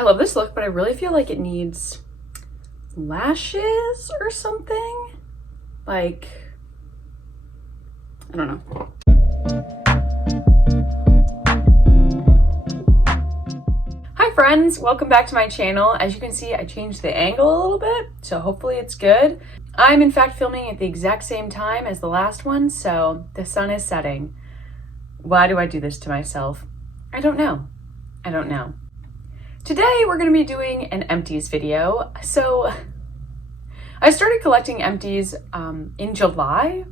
I love this look, but I really feel like it needs lashes or something. Like, I don't know. Hi friends, welcome back to my channel. As you can see, I changed the angle a little bit, so hopefully it's good. I'm in fact filming at the exact same time as the last one, so the sun is setting. Why do I do this to myself? I don't know. I don't know. Today we're going to be doing an Empties video. So I started collecting Empties in July.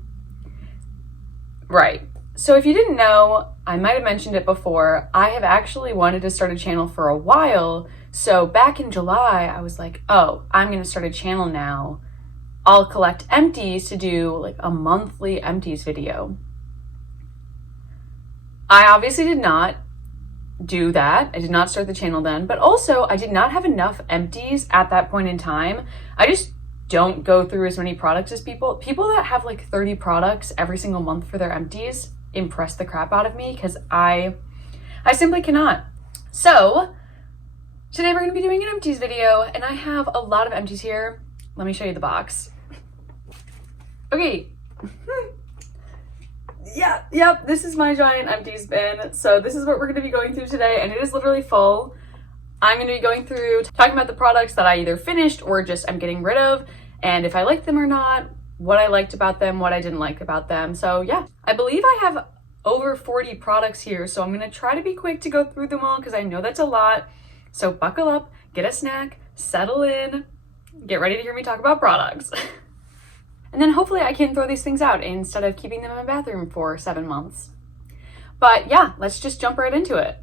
Right. So if you didn't know, I might have mentioned it before, I have actually wanted to start a channel for a while. So back in July, I was like, oh, I'm going to start a channel now. I'll collect Empties to do like a monthly Empties video. I obviously did not do that. I did not start the channel then, but also I did not have enough Empties at that point in time. I just don't go through as many products as people. People that have like 30 products every single month for their Empties impress the crap out of me because I simply cannot. So today we're going to be doing an Empties video, and I have a lot of Empties here. Let me show you the box. Okay. Yep, this is my giant Empties bin. So this is what we're going to be going through today, and it is literally full. I'm going to be going through talking about the products that I either finished or just I'm getting rid of, and if I like them or not, what I liked about them, what I didn't like about them. So yeah, I believe I have over 40 products here, so I'm going to try to be quick to go through them all because I know that's a lot. So buckle up, get a snack, settle in, get ready to hear me talk about products. And then hopefully I can throw these things out instead of keeping them in my bathroom for 7 months. But yeah, let's just jump right into it.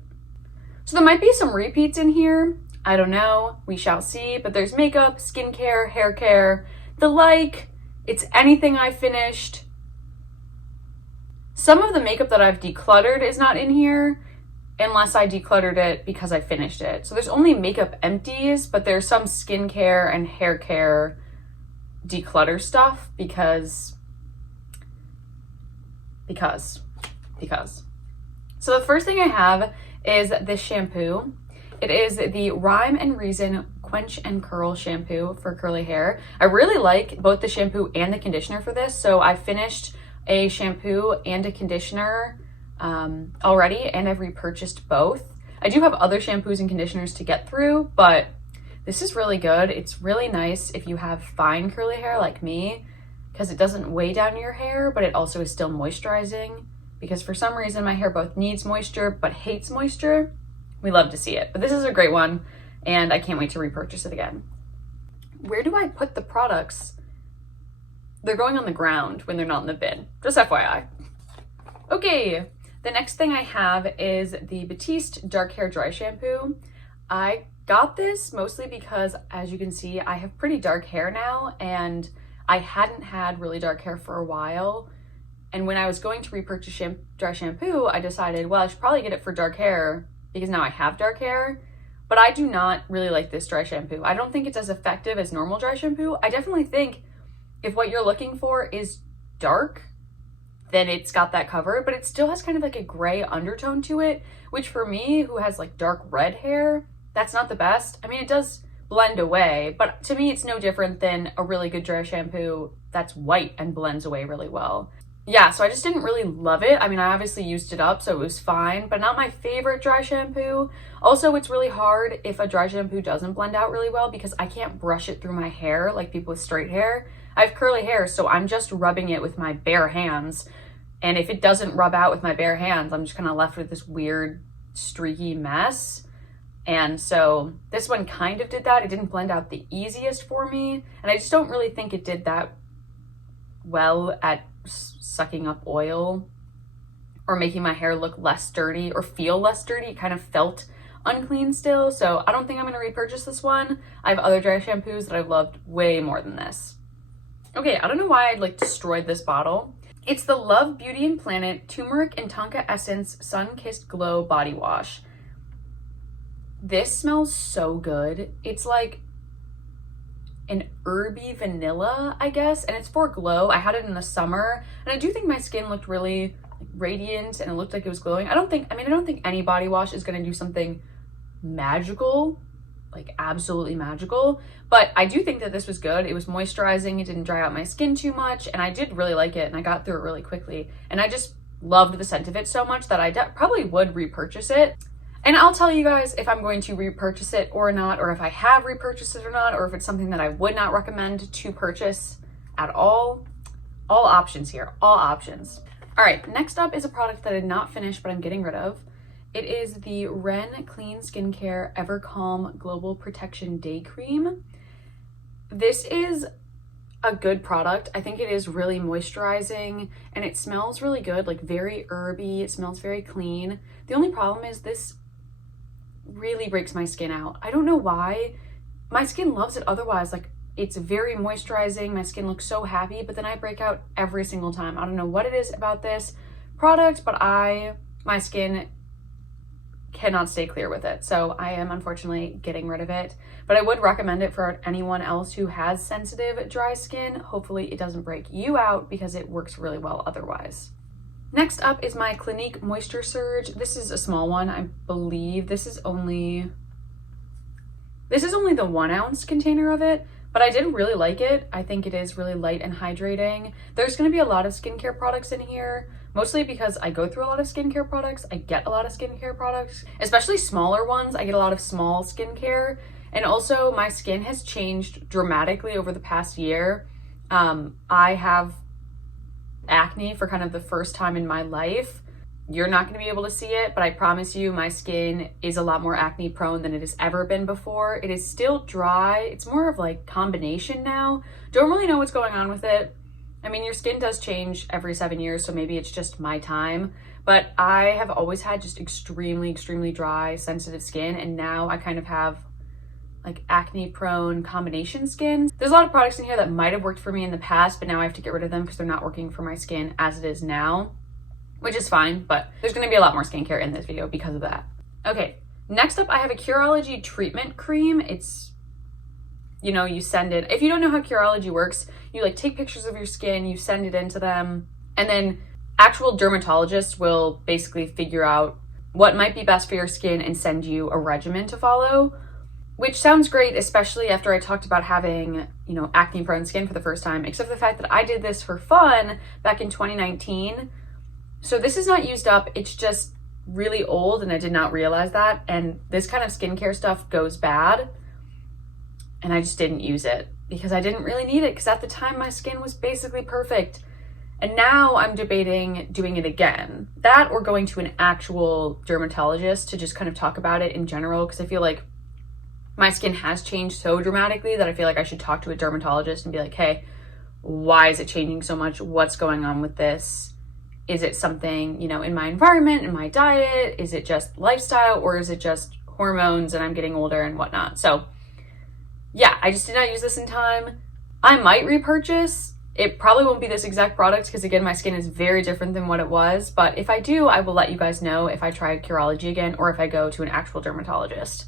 So there might be some repeats in here. I don't know, we shall see. But there's makeup, skincare, hair care, the like. It's anything I finished. Some of the makeup that I've decluttered is not in here unless I decluttered it because I finished it. So there's only makeup Empties, but there's some skincare and hair care declutter stuff because. So the first thing I have is this shampoo. It is the Rhyme and Reason Quench and Curl shampoo for curly hair. I really like both the shampoo and the conditioner for this. So I finished a shampoo and a conditioner already, and I've repurchased both. I do have other shampoos and conditioners to get through, but this is really good. It's really nice if you have fine curly hair like me, because it doesn't weigh down your hair, but it also is still moisturizing. Because for some reason my hair both needs moisture but hates moisture. We love to see it. But this is a great one, and I can't wait to repurchase it again. Where do I put the products? They're going on the ground when they're not in the bin. Just FYI. Okay, the next thing I have is the Batiste Dark Hair Dry Shampoo. I got this mostly because, as you can see, I have pretty dark hair now, and I hadn't had really dark hair for a while. And when I was going to repurchase dry shampoo, I decided, well, I should probably get it for dark hair because now I have dark hair. But I do not really like this dry shampoo. I don't think it's as effective as normal dry shampoo. I definitely think if what you're looking for is dark, then it's got that covered, but it still has kind of like a gray undertone to it, which for me, who has like dark red hair, that's not the best. I mean, it does blend away, but to me, it's no different than a really good dry shampoo that's white and blends away really well. Yeah, so I just didn't really love it. I mean, I obviously used it up, so it was fine, but not my favorite dry shampoo. Also, it's really hard if a dry shampoo doesn't blend out really well because I can't brush it through my hair like people with straight hair. I have curly hair, so I'm just rubbing it with my bare hands. And if it doesn't rub out with my bare hands, I'm just kind of left with this weird streaky mess. And so this one kind of did that. It didn't blend out the easiest for me. And I just don't really think it did that well at sucking up oil or making my hair look less dirty or feel less dirty. It kind of felt unclean still. So I don't think I'm going to repurchase this one. I have other dry shampoos that I've loved way more than this. Okay, I don't know why I like destroyed this bottle. It's the Love Beauty and Planet Turmeric and Tonka Essence Sun Kissed Glow Body Wash. This smells so good. It's like an herby vanilla, I guess, and it's for glow. I had it in the summer, and I do think my skin looked really radiant and it looked like it was glowing. I don't think any body wash is going to do something magical like absolutely magical, but I do think that this was good. It was moisturizing, it didn't dry out my skin too much, and I did really like it, and I got through it really quickly, and I just loved the scent of it so much that I probably would repurchase it. And I'll tell you guys if I'm going to repurchase it or not, or if I have repurchased it or not, or if it's something that I would not recommend to purchase at all. All options here, all options. All right, next up is a product that I did not finish, but I'm getting rid of. It is the Ren Clean Skincare Ever Calm Global Protection Day Cream. This is a good product. I think it is really moisturizing and it smells really good, like very herby. It smells very clean. The only problem is this really breaks my skin out. I don't know why. My skin loves it otherwise. Like, it's very moisturizing. My skin looks so happy, but then I break out every single time. I don't know what it is about this product, but my skin cannot stay clear with it. So I am unfortunately getting rid of it, but I would recommend it for anyone else who has sensitive dry skin. Hopefully it doesn't break you out because it works really well otherwise. Next up is my Clinique MoistureSurge. This is a small one. I believe this is only the 1 ounce container of it, but I did really like it. I think it is really light and hydrating. There's going to be a lot of skincare products in here, mostly because I go through a lot of skincare products. I get a lot of skincare products, especially smaller ones. I get a lot of small skincare. And also my skin has changed dramatically over the past year. I have acne for kind of the first time in my life. You're not going to be able to see it, but I promise you my skin is a lot more acne prone than it has ever been before. It is still dry. It's more of like combination now. Don't really know what's going on with it. I mean, your skin does change every 7 years, so maybe it's just my time, but I have always had just extremely, extremely dry, sensitive skin, and now I kind of have like acne prone combination skin. There's a lot of products in here that might have worked for me in the past, but now I have to get rid of them because they're not working for my skin as it is now, which is fine, but there's gonna be a lot more skincare in this video because of that. Okay, next up I have a Curology treatment cream. It's, you know, you send it, if you don't know how Curology works, you like take pictures of your skin, you send it into them, and then actual dermatologists will basically figure out what might be best for your skin and send you a regimen to follow, which sounds great, especially after I talked about having, you know, acne prone skin for the first time, except for the fact that I did this for fun back in 2019. So this is not used up, it's just really old and I did not realize that. And this kind of skincare stuff goes bad and I just didn't use it because I didn't really need it because at the time my skin was basically perfect. And now I'm debating doing it again. That or going to an actual dermatologist to just kind of talk about it in general, because I feel like my skin has changed so dramatically that I feel like I should talk to a dermatologist and be like, hey, why is it changing so much? What's going on with this? Is it something, you know, in my environment, in my diet? Is it just lifestyle, or is it just hormones and I'm getting older and whatnot? So yeah, I just did not use this in time. I might repurchase. It probably won't be this exact product because again, my skin is very different than what it was. But if I do, I will let you guys know if I try Curology again or if I go to an actual dermatologist.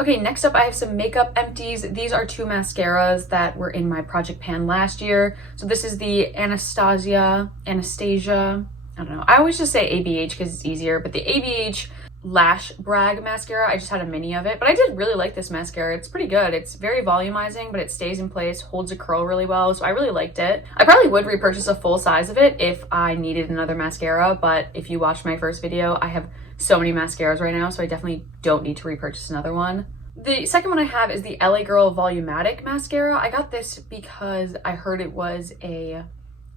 Okay, next up I have some makeup empties. These are 2 mascaras that were in my project pan last year. So this is the Anastasia, I don't know. I always just say ABH because it's easier, but the ABH Lash Brag mascara, I just had a mini of it, but I did really like this mascara. It's pretty good. It's very volumizing, but it stays in place, holds a curl really well, so I really liked it. I probably would repurchase a full size of it if I needed another mascara, but if you watched my first video, I have so many mascaras right now, so I definitely don't need to repurchase another one. The second one I have is the LA Girl Volumatic mascara. I got this because I heard it was a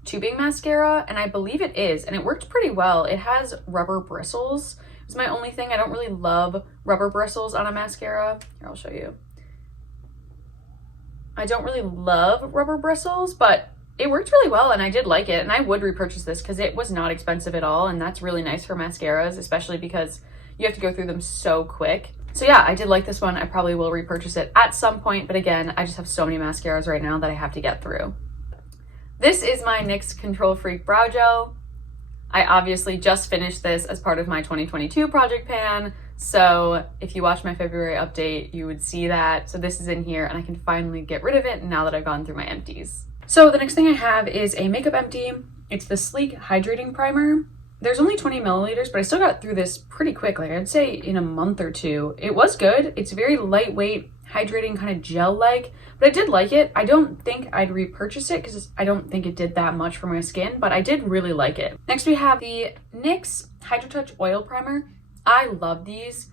tubing mascara, and I believe it is, and it worked pretty well. It has rubber bristles. It's my only thing. I don't really love rubber bristles on a mascara. Here, I'll show you. I don't really love rubber bristles, but it worked really well and I did like it, and I would repurchase this because it was not expensive at all, and that's really nice for mascaras, especially because you have to go through them so quick. So yeah, I did like this one. I probably will repurchase it at some point, but again, I just have so many mascaras right now that I have to get through. This is my NYX Control Freak Brow Gel. I obviously just finished this as part of my 2022 project pan, so if you watch my February update, you would see that. So this is in here and I can finally get rid of it now that I've gone through my empties. So the next thing I have is a makeup empty. It's the Sleek Hydrating Primer. There's only 20 milliliters, but I still got through this pretty quick. Like I'd say in a month or two. It was good. It's very lightweight, hydrating, kind of gel-like, but I did like it. I don't think I'd repurchase it because I don't think it did that much for my skin, but I did really like it. Next we have the NYX Hydratouch Oil Primer. I love these.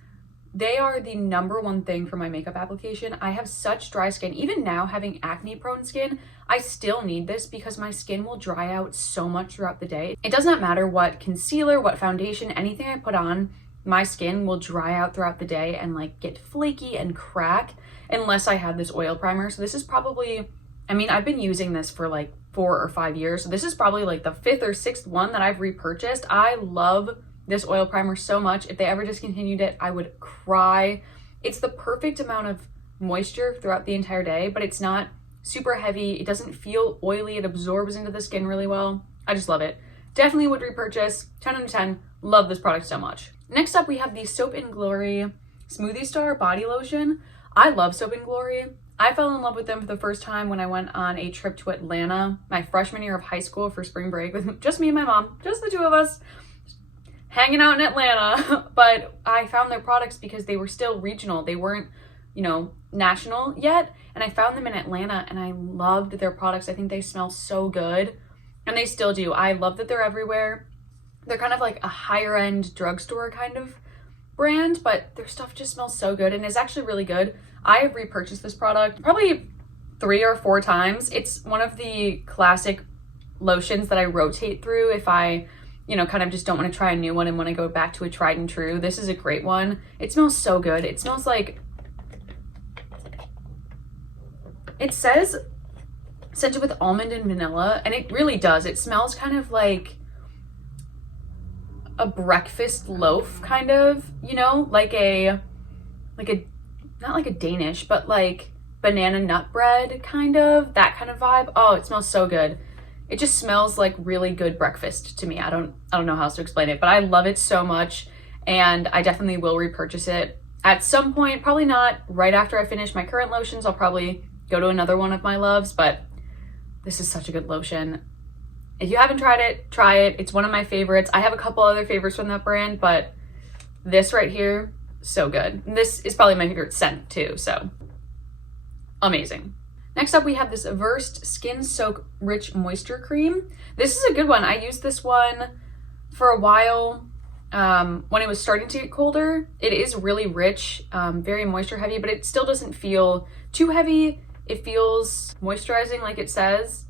They are the #1 thing for my makeup application. I have such dry skin. Even now, having acne-prone skin, I still need this because my skin will dry out so much throughout the day. It does not matter what concealer, what foundation, anything I put on, my skin will dry out throughout the day and like get flaky and crack unless I have this oil primer. So this is probably, I mean, I've been using this for like 4 or 5 years. So this is probably like the 5th or 6th one that I've repurchased. I love this oil primer so much. If they ever discontinued it, I would cry. It's the perfect amount of moisture throughout the entire day, but it's not super heavy. It doesn't feel oily. It absorbs into the skin really well. I just love it. Definitely would repurchase. 10 out of 10. Love this product so much. Next up, we have the Soap & Glory Smoothie Star Body Lotion. I love Soap & Glory. I fell in love with them for the first time when I went on a trip to Atlanta, my freshman year of high school for spring break with just me and my mom, just the two of us, hanging out in Atlanta. But I found their products because they were still regional. They weren't, you know, national yet. And I found them in Atlanta and I loved their products. I think they smell so good. And they still do. I love that they're everywhere. They're kind of like a higher end drugstore kind of brand, but their stuff just smells so good and is actually really good. I have repurchased this product probably 3 or 4 times. It's one of the classic lotions that I rotate through if I, you know, kind of just don't want to try a new one and want to go back to a tried and true. This is a great one. It smells so good. It smells like, it says scented with almond and vanilla, and it really does. It smells kind of like a breakfast loaf, kind of, you know, like a not like a Danish, but like banana nut bread, kind of, that kind of vibe. Oh, it smells so good. It just smells like really good breakfast to me. I don't know how else to explain it, but I love it so much, and I definitely will repurchase it at some point. Probably not right after I finish my current lotions. I'll probably go to another one of my loves, but this is such a good lotion. If you haven't tried it, try it. It's one of my favorites. I have a couple other favorites from that brand, but this right here, so good. And this is probably my favorite scent too, so amazing. Next up, we have this Versed Skin Soak Rich Moisture Cream. This is a good one. I used this one for a while when it was starting to get colder. It is really rich, very moisture heavy, but it still doesn't feel too heavy. It feels moisturizing like it says.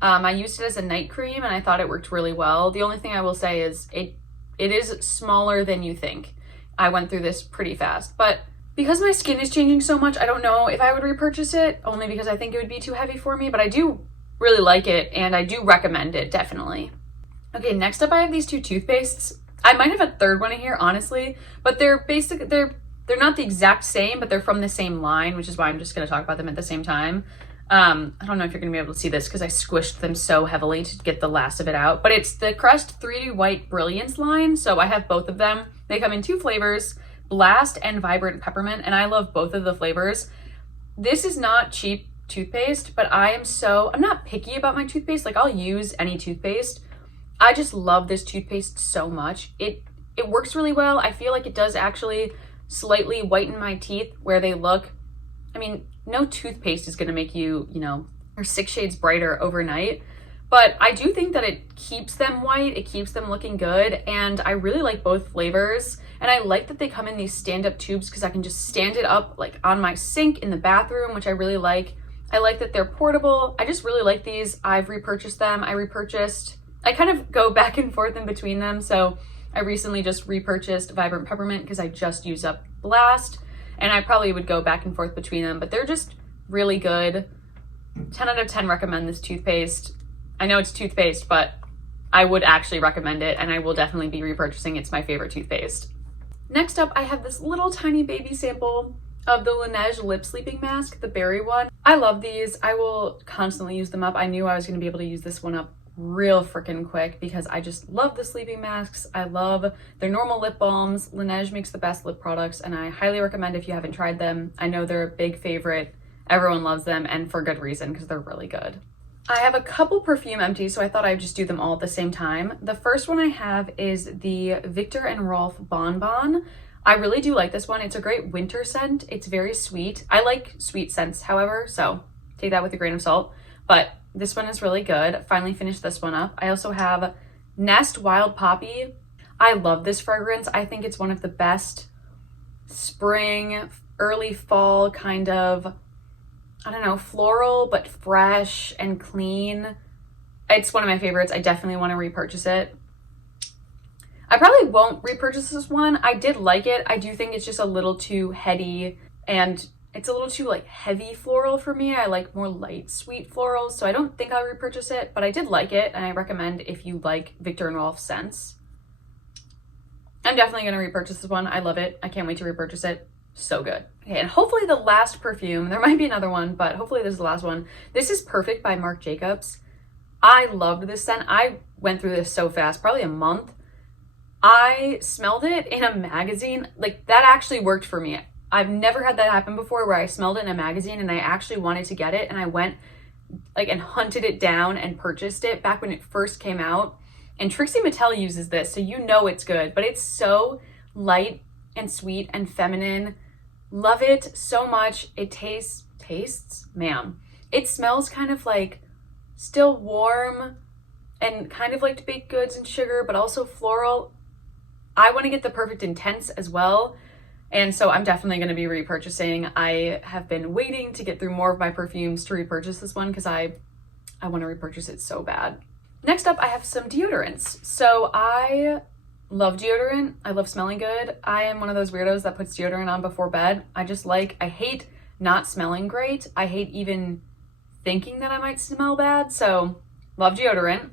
I used it as a night cream and I thought it worked really well. The only thing I will say is it is smaller than you think. I went through this pretty fast, but because my skin is changing so much, I don't know if I would repurchase it, only because I think it would be too heavy for me, but I do really like it and I do recommend it, definitely. Okay, next up I have these 2 toothpastes. I might have a third one in here, honestly, but they're not the exact same, but they're from the same line, which is why I'm just going to talk about them at the same time. I don't know if you're going to be able to see this because I squished them so heavily to get the last of it out, but it's the Crest 3D White Brilliance line. So I have both of them. They come in 2 flavors, Blast and Vibrant Peppermint, and I love both of the flavors. This is not cheap toothpaste, but I'm not picky about my toothpaste. Like, I'll use any toothpaste. I just love this toothpaste so much. It works really well. I feel like it does actually slightly whiten my teeth where they look, I mean, no toothpaste is going to make you, you know, or 6 shades brighter overnight. But I do think that it keeps them white. It keeps them looking good. And I really like both flavors. And I like that they come in these stand-up tubes because I can just stand it up like on my sink in the bathroom, which I really like. I like that they're portable. I just really like these. I've repurchased them. I kind of go back and forth in between them. So I recently just repurchased Vibrant Peppermint because I just used up Blast. And I probably would go back and forth between them, but they're just really good. 10 out of 10 recommend this toothpaste. I know it's toothpaste, but I would actually recommend it, and I will definitely be repurchasing. It's my favorite toothpaste. Next up, I have this little tiny baby sample of the Laneige Lip Sleeping Mask, the berry one. I love these. I will constantly use them up. I knew I was going to be able to use this one up real freaking quick because I just love the sleeping masks. I love their normal lip balms. Laneige makes the best lip products, and I highly recommend if you haven't tried them. I know they're a big favorite. Everyone loves them, and for good reason because they're really good. I have a couple perfume empties, so I thought I'd just do them all at the same time. The first one I have is the Viktor and Rolf Bon Bon. I really do like this one. It's a great winter scent. It's very sweet. I like sweet scents, however, so take that with a grain of salt. But this one is really good. Finally finished this one up. I also have Nest Wild Poppy. I love this fragrance. I think it's one of the best spring, early fall kind of, I don't know, floral, but fresh and clean. It's one of my favorites. I definitely want to repurchase it. I probably won't repurchase this one. I did like it. I do think it's just a little too heady and it's a little too like heavy floral for me. I like more light, sweet florals, so I don't think I'll repurchase it, but I did like it and I recommend if you like Viktor and Rolf scents. I'm definitely going to repurchase this one. I love it. I can't wait to repurchase it. So good. Okay, and hopefully the last perfume, there might be another one, but hopefully this is the last one. This is Perfect by Marc Jacobs. I loved this scent. I went through this so fast, probably a month. I smelled it in a magazine. Like, that actually worked for me. I've never had that happen before where I smelled it in a magazine and I actually wanted to get it, and I went like and hunted it down and purchased it back when it first came out. And Trixie Mattel uses this, so you know it's good, but it's so light and sweet and feminine. Love it so much. It tastes, ma'am. It smells kind of like still warm and kind of like baked goods and sugar, but also floral. I want to get the Perfect Intense as well. And so I'm definitely going to be repurchasing. I have been waiting to get through more of my perfumes to repurchase this one because I want to repurchase it so bad. Next up, I have some deodorants. So I love deodorant. I love smelling good. I am one of those weirdos that puts deodorant on before bed. I hate not smelling great. I hate even thinking that I might smell bad. So love deodorant.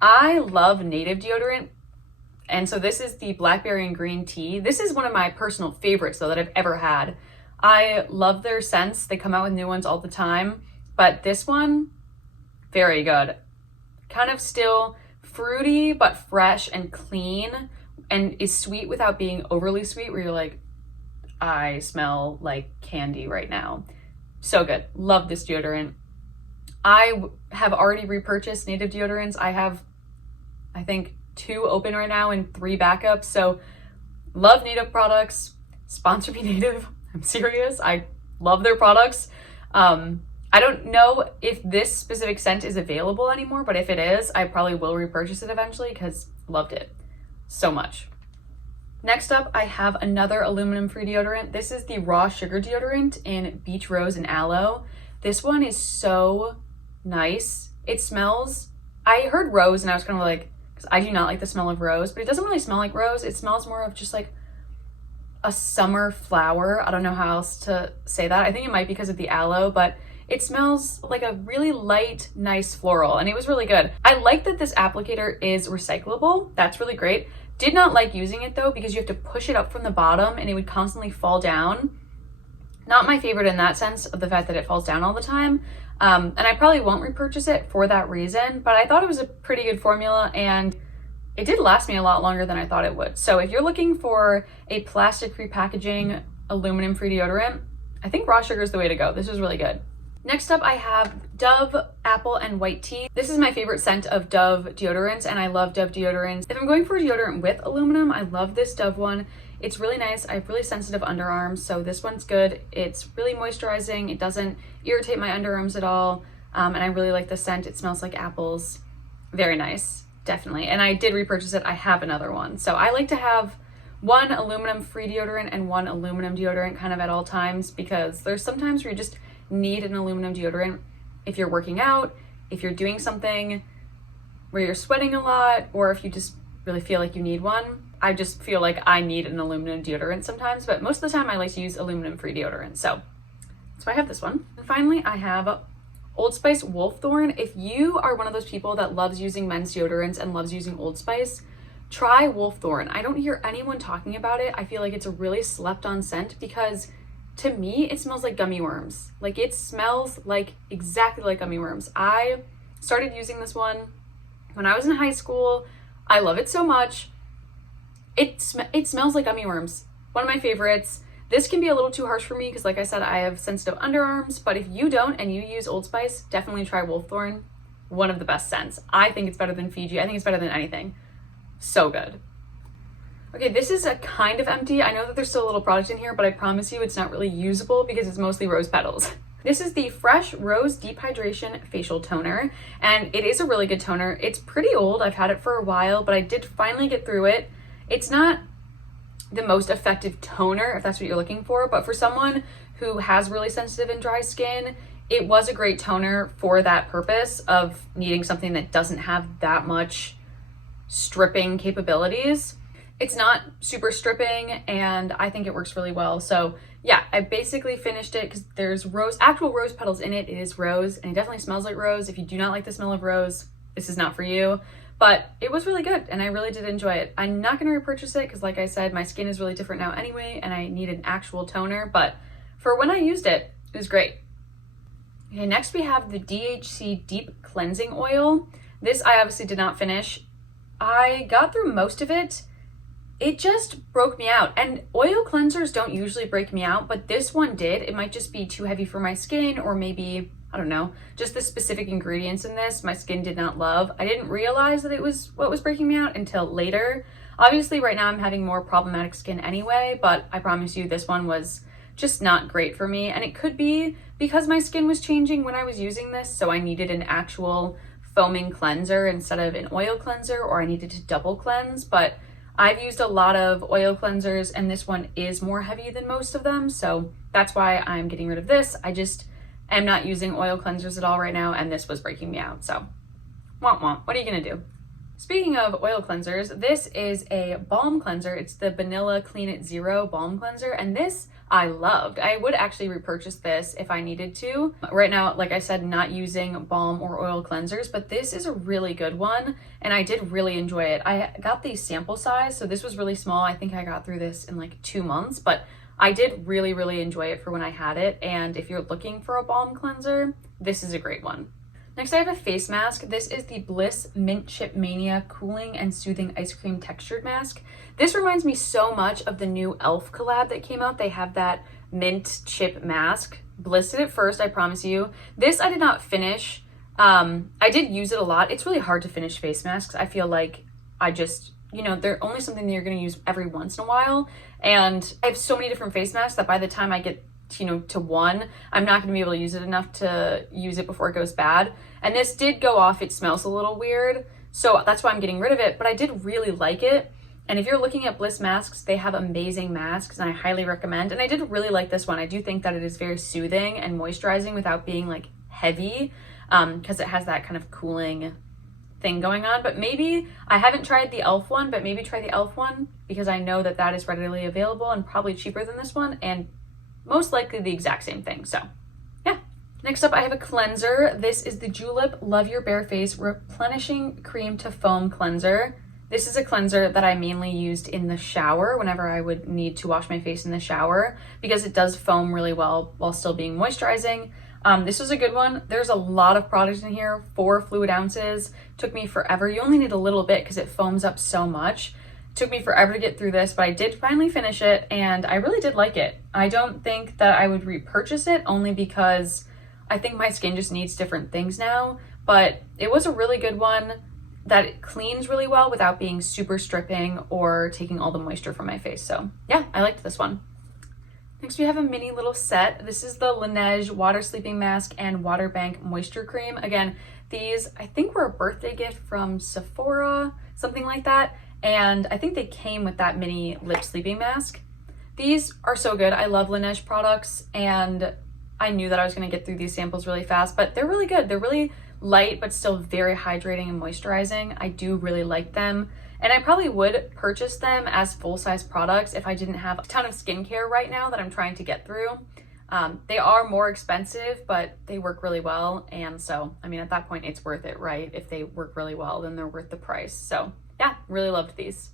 I love native deodorant. And so this is the Blackberry and Green Tea. This is one of my personal favorites though that I've ever had. I love their scents. They come out with new ones all the time. But this one, very good. Kind of still fruity, but fresh and clean, and is sweet without being overly sweet where you're like, I smell like candy right now. So good. Love this deodorant. I have already repurchased native deodorants. I have, I think, 2 open right now and 3 backups. So love native products. Sponsor me, Native. I'm serious. I love their products. I don't know if this specific scent is available anymore, but if it is, I probably will repurchase it eventually because loved it so much. Next up, I have another aluminum-free deodorant. This is the Raw Sugar Deodorant in Beach Rose and Aloe. This one is so nice. It smells, I heard rose and I was kind of like, because I do not like the smell of rose, but it doesn't really smell like rose. It smells more of just like a summer flower. I don't know how else to say that. I think it might be because of the aloe, but it smells like a really light, nice floral, and it was really good. I like that this applicator is recyclable. That's really great. Did not like using it though because you have to push it up from the bottom and it would constantly fall down. Not my favorite in that sense of the fact that it falls down all the time. And I probably won't repurchase it for that reason, but I thought it was a pretty good formula and it did last me a lot longer than I thought it would. So if you're looking for a plastic-free packaging, aluminum-free deodorant, I think Raw Sugar is the way to go. This was really good. Next up, I have Dove Apple and White Tea. This is my favorite scent of Dove deodorants, and I love Dove deodorants. If I'm going for a deodorant with aluminum, I love this Dove one. It's really nice. I have really sensitive underarms, so this one's good. It's really moisturizing. It doesn't irritate my underarms at all, and I really like the scent. It smells like apples. Very nice, definitely. And I did repurchase it. I have another one. So I like to have one aluminum-free deodorant and one aluminum deodorant kind of at all times because there's sometimes where you just need an aluminum deodorant if you're working out, if you're doing something where you're sweating a lot, or if you just really feel like you need one. I just feel like I need an aluminum deodorant sometimes, but most of the time I like to use aluminum-free deodorant. So that's why I have this one. And finally, I have Old Spice Wolf Thorn. If you are one of those people that loves using men's deodorants and loves using Old Spice, try Wolf Thorn. I don't hear anyone talking about it. I feel like it's a really slept on scent because to me, it smells like gummy worms. Like it smells like exactly like gummy worms. I started using this one when I was in high school. I love it so much. It smells like gummy worms. One of my favorites. This can be a little too harsh for me because like I said, I have sensitive underarms, but if you don't and you use Old Spice, definitely try Wolf Thorn. one of the best scents. I think it's better than Fiji. I think it's better than anything. So good. Okay, this is a kind of empty. I know that there's still a little product in here, but I promise you it's not really usable because it's mostly rose petals. This is the Fresh Rose Deep Hydration Facial Toner, and it is a really good toner. It's pretty old. I've had it for a while, but I did finally get through it. It's not the most effective toner, if that's what you're looking for, but for someone who has really sensitive and dry skin, it was a great toner for that purpose of needing something that doesn't have that much stripping capabilities. It's not super stripping, and I think it works really well. So yeah, I basically finished it because there's actual rose petals in it. It is rose, and it definitely smells like rose. If you do not like the smell of rose, this is not for you. But it was really good, and I really did enjoy it. I'm not going to repurchase it because, like I said, my skin is really different now anyway, and I need an actual toner. But for when I used it, it was great. Okay, next we have the DHC Deep Cleansing Oil. This I obviously did not finish. I got through most of it. It just broke me out, and oil cleansers don't usually break me out, but this one did. It might just be too heavy for my skin, or maybe, I don't know, just the specific ingredients in this my skin did not love. I didn't realize that it was what was breaking me out until later. Obviously right now I'm having more problematic skin anyway, but I promise you this one was just not great for me, and it could be because my skin was changing when I was using this, so I needed an actual foaming cleanser instead of an oil cleanser, or I needed to double cleanse. But I've used a lot of oil cleansers, and this one is more heavy than most of them, so that's why I'm getting rid of this. I just am not using oil cleansers at all right now, and this was breaking me out, so womp womp. What are you gonna do? Speaking of oil cleansers, this is a balm cleanser. It's the Vanilla Clean It Zero balm cleanser, and this I loved. I would actually repurchase this if I needed to. Right now, like I said, not using balm or oil cleansers, but this is a really good one, and I did really enjoy it. I got the sample size, so this was really small. I think I got through this in like 2 months, but I did really, really enjoy it for when I had it, and if you're looking for a balm cleanser, this is a great one. Next, I have a face mask. This is the Bliss Mint Chip Mania Cooling and Soothing Ice Cream Textured Mask. This reminds me so much of the new e.l.f. collab that came out. They have that mint chip mask. Bliss did it first, I promise you. This I did not finish. I did use it a lot. It's really hard to finish face masks. I feel like I just, you know, they're only something that you're going to use every once in a while. And I have so many different face masks that by the time I get to one, I'm not going to be able to use it enough to use it before it goes bad. And this did go off. It smells a little weird, so that's why I'm getting rid of it, but I did really like it. And if you're looking at Bliss masks, they have amazing masks, and I highly recommend. And I did really like this one. I do think that it is very soothing and moisturizing without being like heavy, because it has that kind of cooling thing going on. But maybe, I haven't tried the e.l.f. one, but maybe try the e.l.f. one, because I know that that is readily available and probably cheaper than this one, and most likely the exact same thing. So yeah. Next up, I have a cleanser. This is the Jule Love Your Bare Face Replenishing Cream to Foam Cleanser. This is a cleanser that I mainly used in the shower whenever I would need to wash my face in the shower, because it does foam really well while still being moisturizing. This was a good one. There's a lot of product in here, 4 fluid ounces. Took me forever. You only need a little bit because it foams up so much. Took me forever to get through this, but I did finally finish it, and I really did like it. I don't think that I would repurchase it, only because I think my skin just needs different things now, but it was a really good one that it cleans really well without being super stripping or taking all the moisture from my face. So yeah, I liked this one. Next, we have a mini little set. This is the Laneige Water Sleeping Mask and Water Bank Moisture Cream. Again, these I think were a birthday gift from Sephora, something like that. And I think they came with that mini lip sleeping mask. These are so good. I love Laneige products, and I knew that I was going to get through these samples really fast, but they're really good. They're really light, but still very hydrating and moisturizing. I do really like them, and I probably would purchase them as full-size products if I didn't have a ton of skincare right now that I'm trying to get through. They are more expensive, but they work really well, and so, I mean, at that point, it's worth it, right? If they work really well, then they're worth the price. So yeah, really loved these.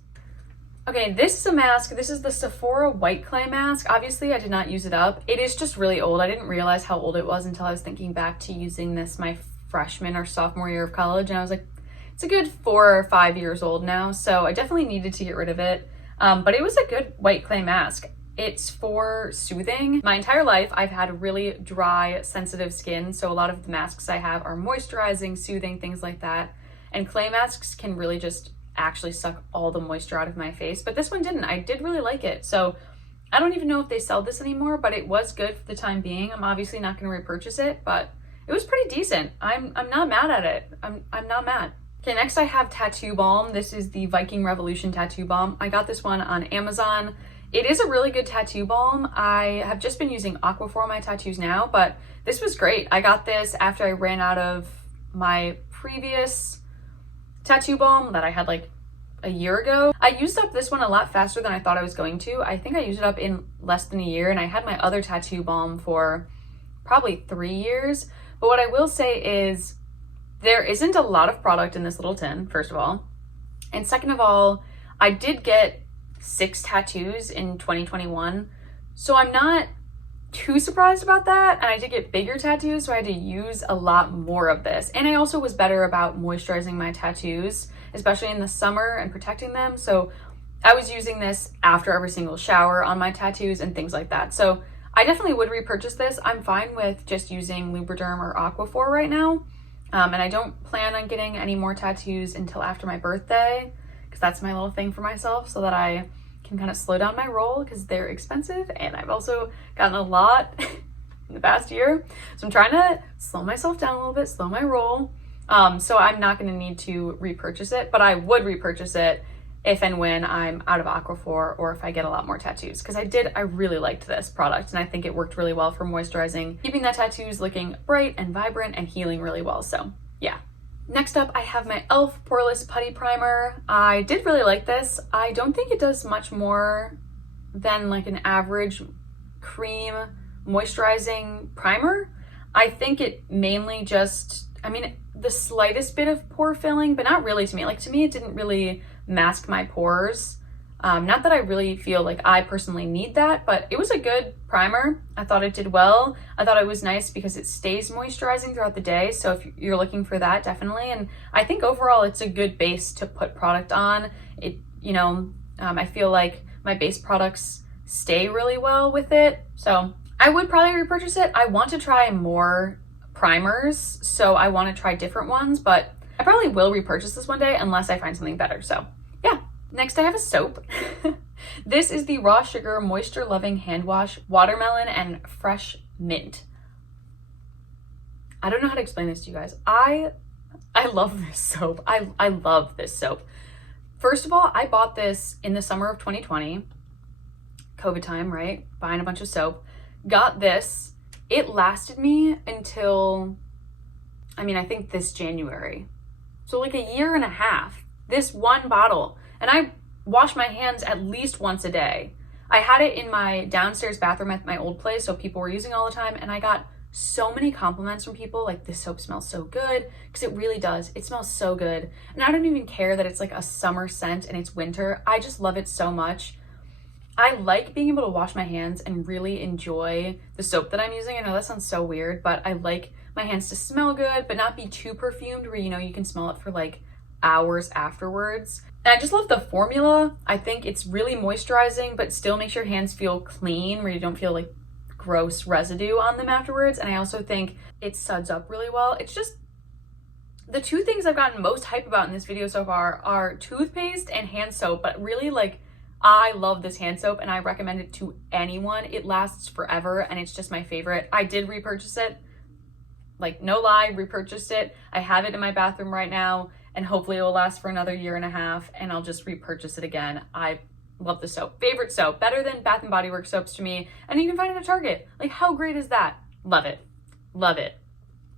Okay, this is a mask. This is the Sephora White Clay Mask. Obviously, I did not use it up. It is just really old. I didn't realize how old it was until I was thinking back to using this my freshman or sophomore year of college, and I was like, it's a good 4 or 5 years old now, so I definitely needed to get rid of it. But it was a good white clay mask. It's for soothing. My entire life, I've had really dry, sensitive skin, so a lot of the masks I have are moisturizing, soothing, things like that. And clay masks can really just actually suck all the moisture out of my face, but this one didn't. I did really like it. So I don't even know if they sell this anymore, but it was good for the time being. I'm obviously not going to repurchase it, but it was pretty decent. I'm not mad at it. I'm not mad. Okay, next I have Tattoo Balm. This is the Viking Revolution Tattoo Balm. I got this one on Amazon. It is a really good tattoo balm. I have just been using Aquaphor on my tattoos now, but this was great. I got this after I ran out of my previous tattoo balm that I had like a year ago. I used up this one a lot faster than I thought I was going to. I think I used it up in less than a year, and I had my other tattoo balm for probably 3 years. But what I will say is there isn't a lot of product in this little tin, first of all. And second of all, I did get 6 tattoos in 2021, so I'm not too surprised about that. And I did get bigger tattoos, so I had to use a lot more of this. And I also was better about moisturizing my tattoos, especially in the summer, and protecting them. So I was using this after every single shower on my tattoos and things like that. So I definitely would repurchase this. I'm fine with just using Lubriderm or Aquaphor right now. And I don't plan on getting any more tattoos until after my birthday, because that's my little thing for myself, so that I can kind of slow down my roll, because they're expensive and I've also gotten a lot in the past year. So I'm trying to slow myself down a little bit, slow my roll. So I'm not going to need to repurchase it, but I would repurchase it if and when I'm out of Aquaphor, or if I get a lot more tattoos, because I really liked this product, and I think it worked really well for moisturizing, keeping that tattoos looking bright and vibrant and healing really well. So yeah. Next up, I have my e.l.f. Poreless Putty Primer. I did really like this. I don't think it does much more than like an average cream moisturizing primer. I think it mainly just, the slightest bit of pore filling, but not really to me. Like, to me, it didn't really mask my pores. Not that I really feel like I personally need that, but it was a good primer. I thought it did well. I thought it was nice because it stays moisturizing throughout the day. So if you're looking for that, definitely. And I think overall it's a good base to put product on. I feel like my base products stay really well with it. So I would probably repurchase it. I want to try more primers, so I want to try different ones, but I probably will repurchase this one day unless I find something better. So yeah. Next, I have a soap. This is the Raw Sugar Moisture Loving Hand Wash Watermelon and Fresh Mint. I don't know how to explain this to you guys. I love this soap. I love this soap. First of all, I bought this in the summer of 2020. COVID time, right? Buying a bunch of soap. Got this. It lasted me until, I think this January. So like a year and a half. This one bottle. And I wash my hands at least once a day. I had it in my downstairs bathroom at my old place, so people were using it all the time, and I got so many compliments from people, like, this soap smells so good, because it really does. It smells so good. And I don't even care that it's like a summer scent and it's winter. I just love it so much. I like being able to wash my hands and really enjoy the soap that I'm using. I know that sounds so weird, but I like my hands to smell good, but not be too perfumed where, you can smell it for like hours afterwards. And I just love the formula. I think it's really moisturizing, but still makes your hands feel clean, where you don't feel like gross residue on them afterwards. And I also think it suds up really well. It's just the two things I've gotten most hype about in this video so far are toothpaste and hand soap, but really, like, I love this hand soap and I recommend it to anyone. It lasts forever and it's just my favorite. I did repurchase it. Like, no lie, repurchased it. I have it in my bathroom right now, and hopefully it will last for another year and a half, and I'll just repurchase it again. I love the soap. Favorite soap. Better than Bath & Body Works soaps to me, and you can find it at Target. Like, how great is that? Love it. Love it.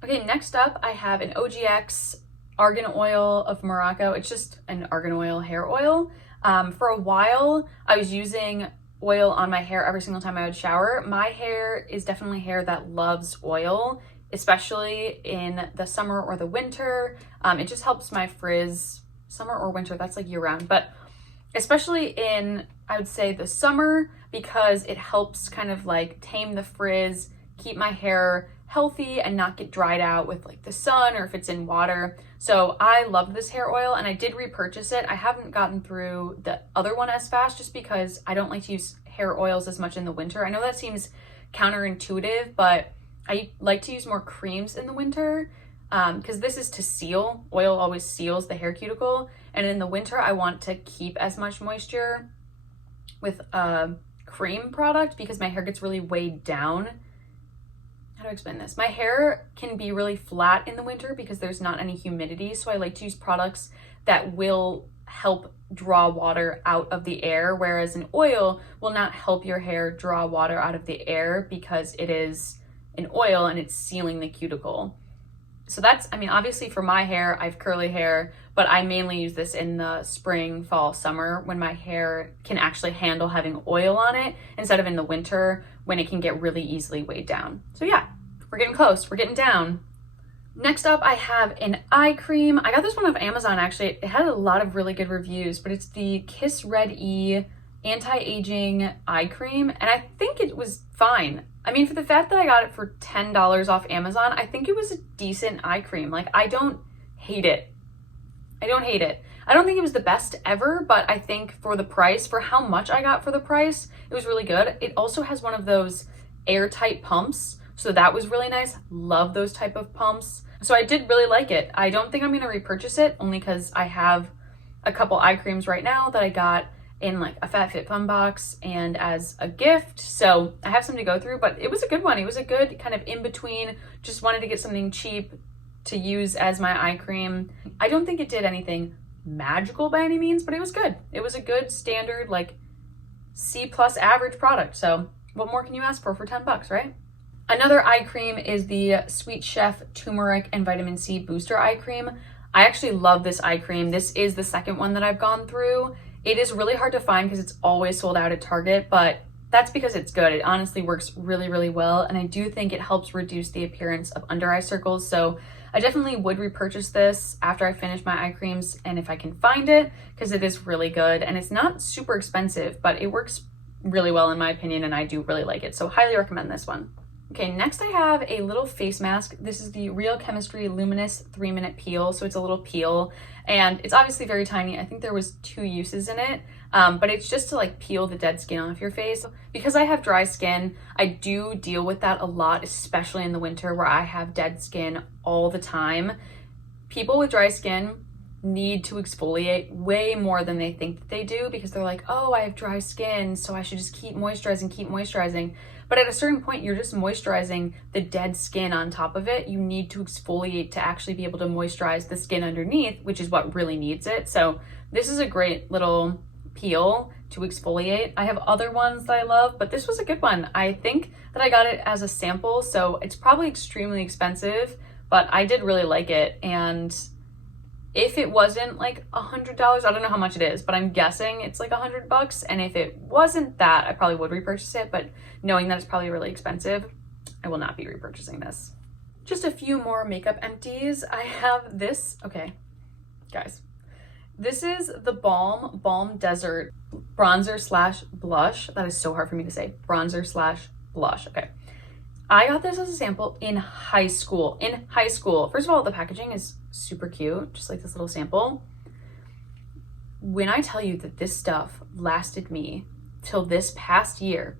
Okay, next up, I have an OGX Argan Oil of Morocco. It's just an argan oil hair oil. For a while, I was using oil on my hair every single time I would shower. My hair is definitely hair that loves oil, especially in the summer or the winter. It just helps my frizz, summer or winter, that's like year round, but especially in, I would say, the summer, because it helps kind of like tame the frizz, keep my hair healthy and not get dried out with like the sun or if it's in water. So I love this hair oil and I did repurchase it. I haven't gotten through the other one as fast just because I don't like to use hair oils as much in the winter. I know that seems counterintuitive, but I like to use more creams in the winter because this is to seal. Oil always seals the hair cuticle. And in the winter, I want to keep as much moisture with a cream product because my hair gets really weighed down. How do I explain this? My hair can be really flat in the winter because there's not any humidity. So I like to use products that will help draw water out of the air, whereas an oil will not help your hair draw water out of the air because it is an oil and it's sealing the cuticle. So that's, I mean, obviously for my hair, I have curly hair, but I mainly use this in the spring, fall, summer when my hair can actually handle having oil on it instead of in the winter when it can get really easily weighed down. So yeah, we're getting close, we're getting down. Next up, I have an eye cream. I got this one off Amazon, actually. It had a lot of really good reviews, but it's the Kiss Red E Anti-Aging Eye Cream, and I think it was fine. I mean, for the fact that I got it for $10 off Amazon, I think it was a decent eye cream. Like, I don't hate it. I don't hate it. I don't think it was the best ever, but I think for the price, for how much I got for the price, it was really good. It also has one of those airtight pumps, so that was really nice. Love those type of pumps. So I did really like it. I don't think I'm going to repurchase it only because I have a couple eye creams right now that I got in like a FabFitFun box and as a gift. So I have some to go through, but it was a good one. It was a good kind of in between. Just wanted to get something cheap to use as my eye cream. I don't think it did anything magical by any means, but it was good. It was a good standard like C+ average product. So what more can you ask for $10, right? Another eye cream is the Sweet Chef Turmeric and Vitamin C Booster Eye Cream. I actually love this eye cream. This is the second one that I've gone through. It is really hard to find because it's always sold out at Target, but that's because it's good. It honestly works really, really well. And I do think it helps reduce the appearance of under eye circles. So I definitely would repurchase this after I finish my eye creams and if I can find it, because it is really good and it's not super expensive, but it works really well in my opinion and I do really like it. So highly recommend this one. Okay, next I have a little face mask. This is the Real Chemistry Luminous 3-Minute Peel. So it's a little peel and it's obviously very tiny. I think there was 2 uses in it, but it's just to like peel the dead skin off your face. Because I have dry skin, I do deal with that a lot, especially in the winter where I have dead skin all the time. People with dry skin need to exfoliate way more than they think that they do because they're like, oh, I have dry skin, so I should just keep moisturizing. But at a certain point, you're just moisturizing the dead skin on top of it. You need to exfoliate to actually be able to moisturize the skin underneath, which is what really needs it. So this is a great little peel to exfoliate. I have other ones that I love, but this was a good one. I think that I got it as a sample, so it's probably extremely expensive, but I did really like it. And if it wasn't like $100, I don't know how much it is, but I'm guessing it's like $100. And if it wasn't that, I probably would repurchase it. But knowing that it's probably really expensive, I will not be repurchasing this. Just a few more makeup empties. I have this. Okay, guys, this is the Balm Desert bronzer / blush. That is so hard for me to say. Bronzer / blush. Okay. I got this as a sample in high school. First of all, the packaging is super cute, just like this little sample. When I tell you that this stuff lasted me till this past year,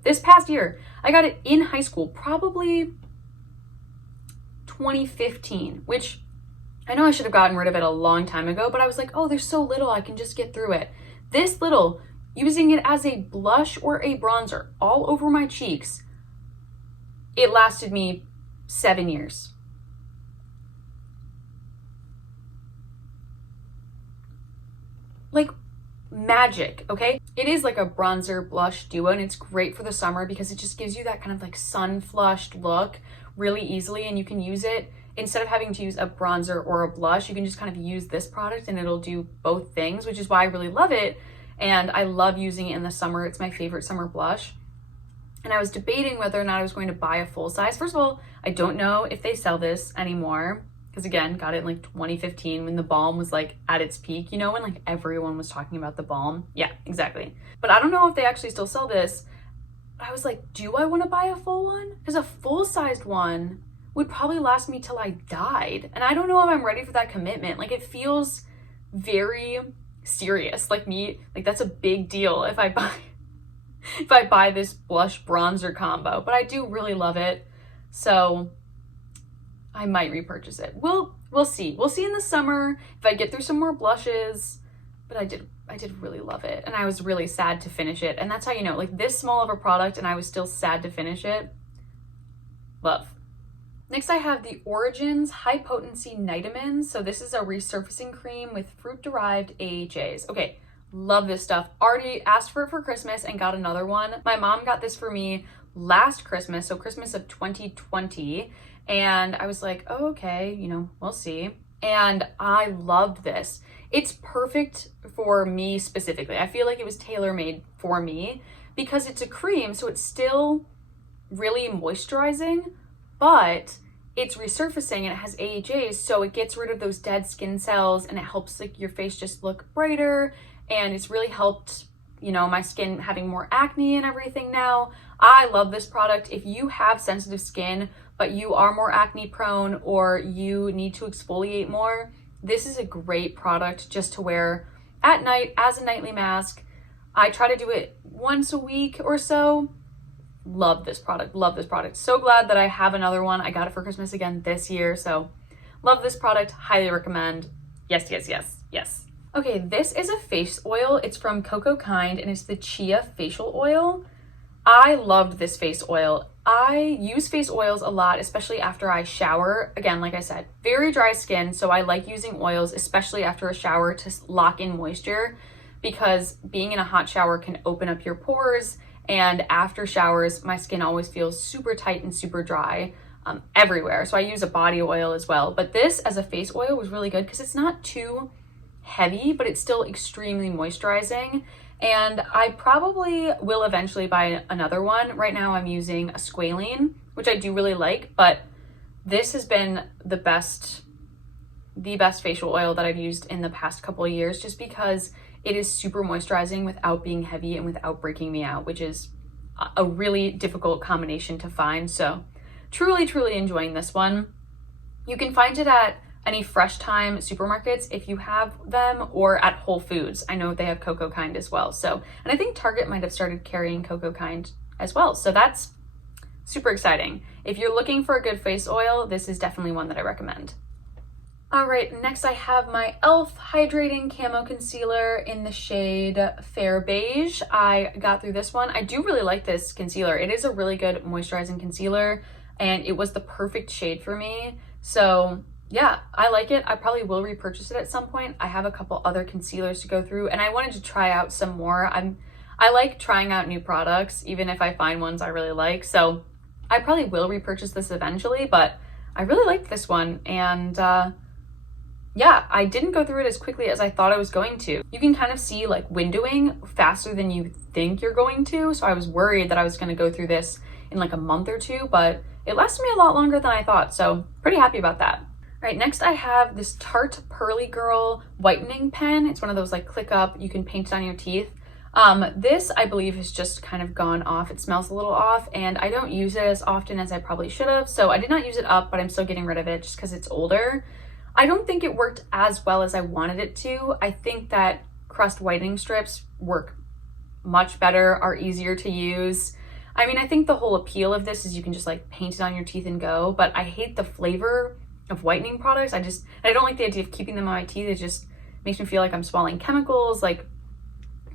I got it in high school, probably 2015, which I know I should have gotten rid of it a long time ago, but I was like, oh, there's so little, I can just get through it. This little, using it as a blush or a bronzer all over my cheeks, it lasted me 7 years. Like magic, okay? It is like a bronzer blush duo and it's great for the summer because it just gives you that kind of like sun flushed look really easily, and you can use it instead of having to use a bronzer or a blush. You can just kind of use this product and it'll do both things, which is why I really love it. And I love using it in the summer. It's my favorite summer blush. And I was debating whether or not I was going to buy a full size. First of all, I don't know if they sell this anymore. Because again, got it in like 2015 when the balm was like at its peak, you know, when like everyone was talking about the balm. Yeah, exactly. But I don't know if they actually still sell this. I was like, do I want to buy a full one? Because a full-sized one would probably last me till I died. And I don't know if I'm ready for that commitment. Like it feels very serious. Like that's a big deal if I buy if I buy this blush bronzer combo, but I do really love it. So I might repurchase it. We'll see. We'll see in the summer if I get through some more blushes, but I did really love it. And I was really sad to finish it. And that's how you know, like this small of a product and I was still sad to finish it. Love. Next I have the Origins High Potency Nitamins. So this is a resurfacing cream with fruit-derived AHAs. Okay, love this stuff. Already asked for it for Christmas and got another one. My mom got this for me last Christmas, so Christmas of 2020. And I was like, oh, okay, you know, we'll see. And I loved this. It's perfect for me specifically. I feel like it was tailor-made for me because it's a cream, so it's still really moisturizing, but it's resurfacing and it has AHAs, so it gets rid of those dead skin cells and it helps like your face just look brighter. And it's really helped, you know, my skin having more acne and everything now. I love this product. If you have sensitive skin, but you are more acne prone or you need to exfoliate more, this is a great product just to wear at night as a nightly mask. I try to do it once a week or so. Love this product, love this product. So glad that I have another one. I got it for Christmas again this year, so love this product, highly recommend. Yes, yes, yes, yes. Okay, this is a face oil. It's from CocoKind and it's the Chia Facial Oil. I loved this face oil. I use face oils a lot, especially after I shower. Again, like I said, very dry skin, so I like using oils, especially after a shower to lock in moisture because being in a hot shower can open up your pores. And after showers, my skin always feels super tight and super dry everywhere. So I use a body oil as well. But this as a face oil was really good because it's not too heavy, but it's still extremely moisturizing. And I probably will eventually buy another one. Right now I'm using a squalene, which I do really like, but this has been the best facial oil that I've used in the past couple of years just because it is super moisturizing without being heavy and without breaking me out, which is a really difficult combination to find. So truly, truly enjoying this one. You can find it at any Fresh Time supermarkets if you have them, or at Whole Foods. I know they have CocoKind as well. So, and I think Target might have started carrying CocoKind as well. So that's super exciting. If you're looking for a good face oil, this is definitely one that I recommend. All right, next I have my e.l.f. Hydrating Camo Concealer in the shade Fair Beige. I got through this one. I do really like this concealer. It is a really good moisturizing concealer and it was the perfect shade for me. So yeah, I like it. I probably will repurchase it at some point. I have a couple other concealers to go through and I wanted to try out some more. I like trying out new products, even if I find ones I really like. So I probably will repurchase this eventually, but I really liked this one. And yeah, I didn't go through it as quickly as I thought I was going to. You can kind of see like windowing faster than you think you're going to. So I was worried that I was going to go through this in like a month or two, but it lasted me a lot longer than I thought. So pretty happy about that. All right, next I have this Tarte Pearly Girl whitening pen. It's one of those like click up, you can paint it on your teeth. This I believe has just kind of gone off. It smells a little off and I don't use it as often as I probably should have. So I did not use it up, but I'm still getting rid of it just because it's older. I don't think it worked as well as I wanted it to. I think that crust whitening strips work much better, are easier to use. I mean, I think the whole appeal of this is you can just like paint it on your teeth and go, but I hate the flavor of whitening products. I don't like the idea of keeping them on my teeth. It just makes me feel like I'm swallowing chemicals, like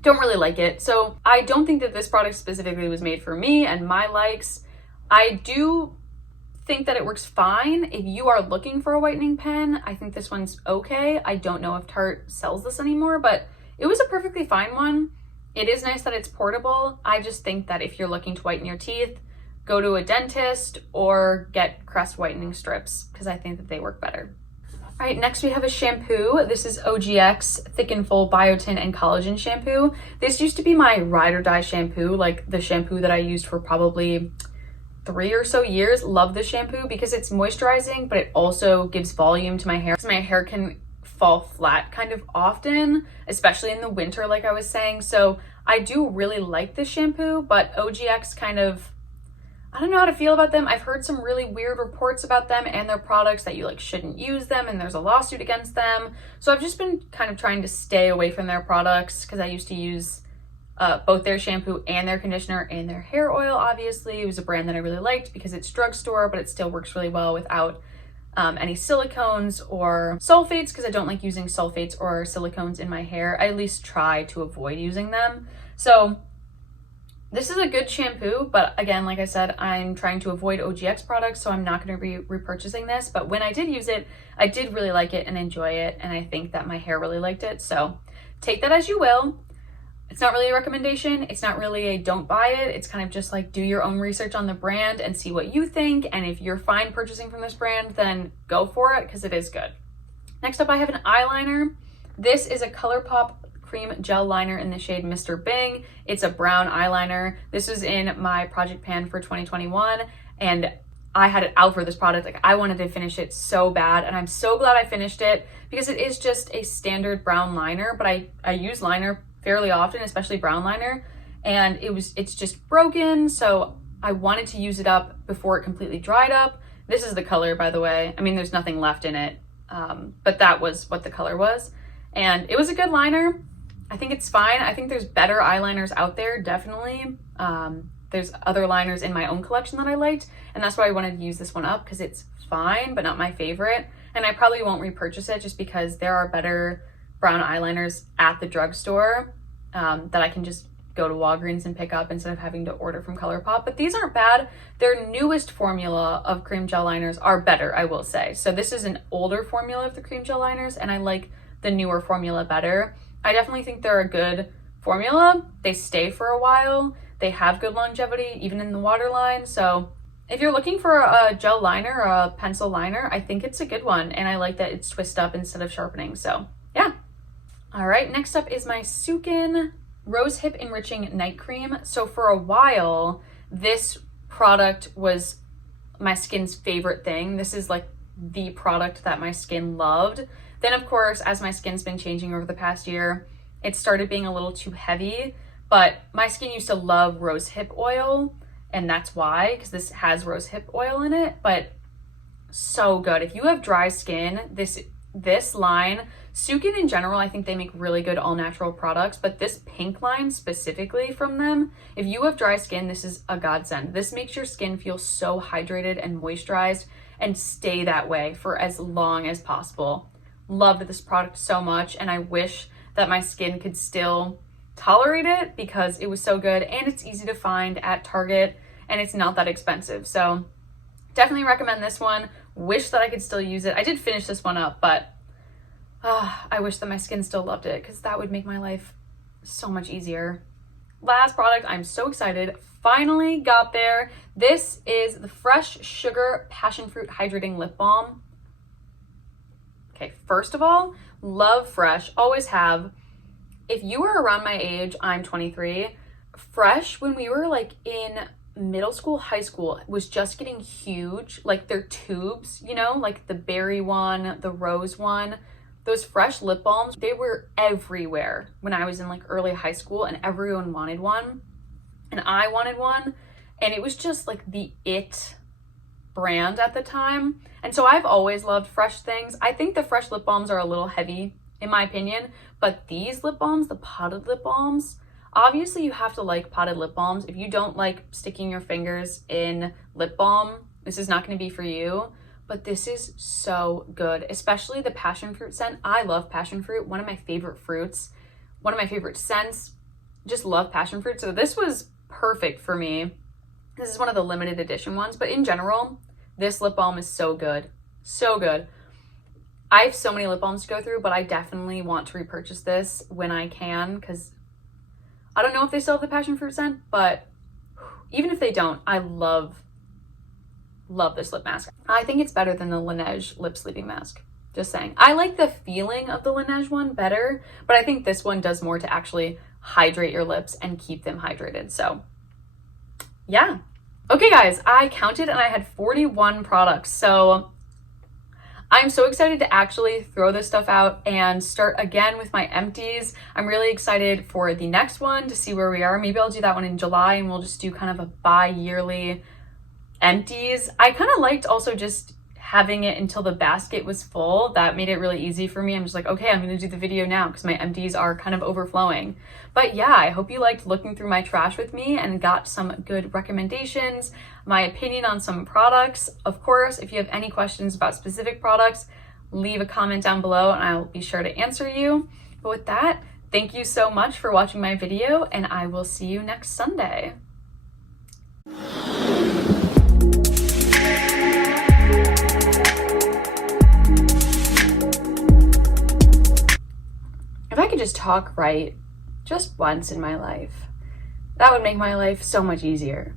don't really like it. So I don't think that this product specifically was made for me and my likes. I do think that it works fine if you are looking for a whitening pen. I think this one's okay. I don't know if Tarte sells this anymore, but it was a perfectly fine one. It is nice that it's portable. I just think that if you're looking to whiten your teeth, go to a dentist or get crest whitening strips because I think that they work better. All right, next we have a shampoo. This is OGX Thick and Full Biotin and Collagen Shampoo. This used to be my ride or die shampoo, like the shampoo that I used for probably 3 or so years. Love this shampoo because it's moisturizing, but it also gives volume to my hair. My hair can fall flat kind of often, especially in the winter, like I was saying. So I do really like this shampoo, but OGX kind of, I don't know how to feel about them. I've heard some really weird reports about them and their products that you like shouldn't use them and there's a lawsuit against them. So I've just been kind of trying to stay away from their products because I used to use both their shampoo and their conditioner and their hair oil. Obviously, it was a brand that I really liked because it's drugstore, but it still works really well without any silicones or sulfates, because I don't like using sulfates or silicones in my hair. I at least try to avoid using them. So this is a good shampoo, but again, like I said, I'm trying to avoid OGX products, so I'm not going to be repurchasing this. But when I did use it, I did really like it and enjoy it, and I think that my hair really liked it. So take that as you will. It's not really a recommendation. It's not really a don't buy it. It's kind of just like do your own research on the brand and see what you think. And if you're fine purchasing from this brand, then go for it because it is good. Next up, I have an eyeliner. This is a Colourpop cream gel liner in the shade Mr. Bing. It's a brown eyeliner. This was in my project pan for 2021, and I had it out for this product. Like, I wanted to finish it so bad, and I'm so glad I finished it because it is just a standard brown liner, but I use liner fairly often, especially brown liner, and it's just broken, so I wanted to use it up before it completely dried up. This is the color, by the way. I mean, there's nothing left in it, but that was what the color was, and it was a good liner. I think it's fine. I think there's better eyeliners out there, definitely. There's other liners in my own collection that I liked, and that's why I wanted to use this one up, because it's fine, but not my favorite, and I probably won't repurchase it just because there are better brown eyeliners at the drugstore that I can just go to Walgreens and pick up instead of having to order from Colourpop. But these aren't bad. Their newest formula of cream gel liners are better, I will say. So this is an older formula of the cream gel liners, and I like the newer formula better. I definitely think they're a good formula. They stay for a while. They have good longevity, even in the waterline. So if you're looking for a gel liner or a pencil liner, I think it's a good one. And I like that it's twist up instead of sharpening. So yeah. All right, next up is my Sukin Rose Hip Enriching Night Cream. So for a while, this product was my skin's favorite thing. This is like the product that my skin loved. Then of course, as my skin's been changing over the past year, it started being a little too heavy, but my skin used to love rose hip oil, and that's why, because this has rose hip oil in it, but so good. If you have dry skin, this line, Sukin in general, I think they make really good all natural products, but this pink line specifically from them, if you have dry skin, this is a godsend. This makes your skin feel so hydrated and moisturized and stay that way for as long as possible. Loved this product so much, and I wish that my skin could still tolerate it because it was so good, and it's easy to find at Target, and it's not that expensive. So definitely recommend this one. Wish that I could still use it. I did finish this one up, but I wish that my skin still loved it because that would make my life so much easier. Last product, I'm so excited. Finally got there. This is the Fresh Sugar Passion Fruit Hydrating Lip Balm. Okay, first of all, love Fresh, always have. If you are around my age, I'm 23, Fresh, when we were like in middle school, high school, was just getting huge. Like their tubes, you know, like the berry one, the rose one, those Fresh lip balms, they were everywhere when I was in like early high school, and everyone wanted one, and I wanted one, and it was just like the it brand at the time. And so I've always loved Fresh things. I think the Fresh lip balms are a little heavy in my opinion, but these lip balms, the potted lip balms, obviously you have to like potted lip balms. If you don't like sticking your fingers in lip balm, this is not going to be for you, but this is so good, especially the passion fruit scent. I love passion fruit, one of my favorite fruits, one of my favorite scents. Just love passion fruit. So this was perfect for me. This is one of the limited edition ones, but in general, this lip balm is so good. So good. I have so many lip balms to go through, but I definitely want to repurchase this when I can, because I don't know if they still have the passion fruit scent, but even if they don't, I love this lip mask. I think it's better than the Laneige lip sleeping mask. Just saying. I like the feeling of the Laneige one better, but I think this one does more to actually hydrate your lips and keep them hydrated. So yeah. Okay guys, I counted and I had 41 products. So I'm so excited to actually throw this stuff out and start again with my empties. I'm really excited for the next one to see where we are. Maybe I'll do that one in July and we'll just do kind of a bi-yearly empties. I kind of liked also just having it until the basket was full, that made it really easy for me. I'm just like, okay, I'm gonna do the video now because my empties are kind of overflowing. But yeah, I hope you liked looking through my trash with me and got some good recommendations, my opinion on some products. Of course, if you have any questions about specific products, leave a comment down below and I will be sure to answer you. But with that, thank you so much for watching my video, and I will see you next Sunday. If I could just talk right just once in my life, that would make my life so much easier.